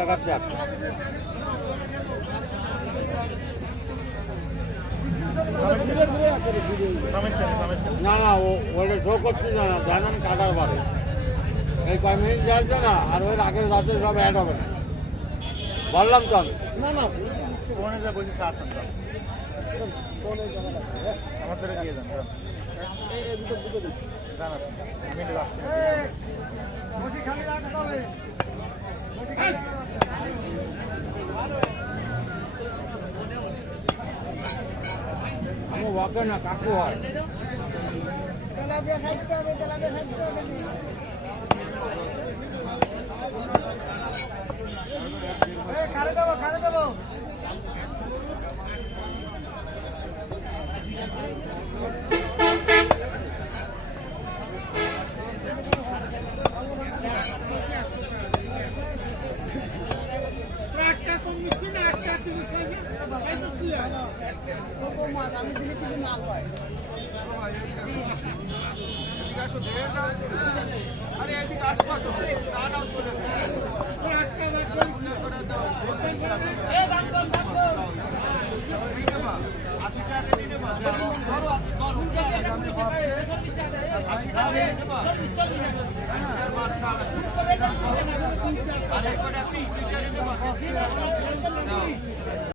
দেখাচ্ছে না না ওটা শো করতে না জানান কাটার পারে এই কয় মিনিট যাচ্ছে না আর ওই আগের রাতে সব অ্যাড হবে না বললাম তো আমি না না বলছি 60 আমাদের দিয়ে যান আমি ওকে না কাকু হয় খারে দেবো খারে দেবো আমি দিলে কিছু না হয় আরে এদিকে আসবা তো না না চলে